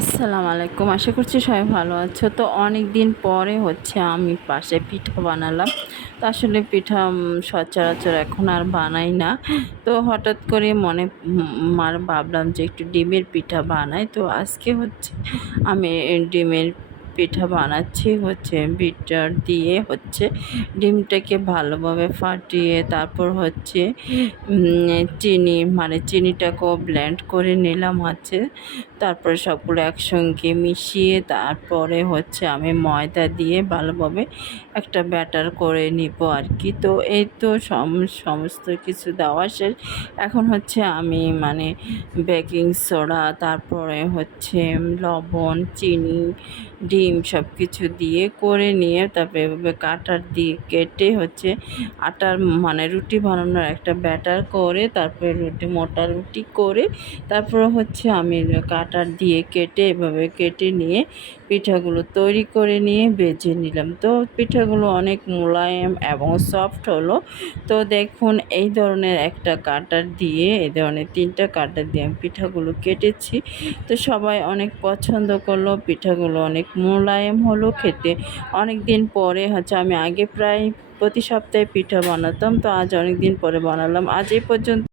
আসসালামু আলাইকুম। আশা করছি সবাই ভালো আছো। তো অনেক দিন পরে আমি বাসায় পিঠা বানালাম। তো আসলে পিঠা সচরাচর এখন আর বানাই না। তো হঠাৎ করে মনে ভাবলাম যে একটু ডিমের পিঠা বানাই। তো আজকে আমি ডিমের পিঠা বানাচ্ছি। বিটার দিয়ে ডিমটাকে ভালোভাবে ফাটিয়ে তারপর চিনিটাকেও ব্লেন্ড করে নিলাম। তারপরে সবগুলো একসঙ্গে মিশিয়ে তারপরে আমি ময়দা দিয়ে ভালোভাবে একটা ব্যাটার করে নিব আর কি। তো এই তো সমস্ত কিছু দেওয়া শেষ। এখন আমি বেকিং সোডা, তারপরে লবণ, চিনি, ডিম সব কিছু দিয়ে করে নিয়ে তারপরে এভাবে কাটার দিয়ে কেটে আটার রুটি বানানোর একটা ব্যাটার করে তারপরে মোটা রুটি করে তারপরে আমি কাটার দিয়ে কেটে এভাবে কেটে নিয়ে পিঠাগুলো তৈরি করে নিয়ে ভেজে নিলাম। তো পিঠাগুলো অনেক মোলায়েম এবং সফট হলো। তো দেখুন, এই ধরনের এই ধরনের 3টা কাটার দিয়ে আমি পিঠাগুলো কেটেছি। তো সবাই অনেক পছন্দ করলো। পিঠাগুলো অনেক মোলায়েম হলো খেতে। অনেক দিন পরে আমি আগে প্রায় প্রতি সপ্তাহে পিঠা বানাতাম। তো আজ অনেক দিন পরে বানালাম। আজ এই পর্যন্ত।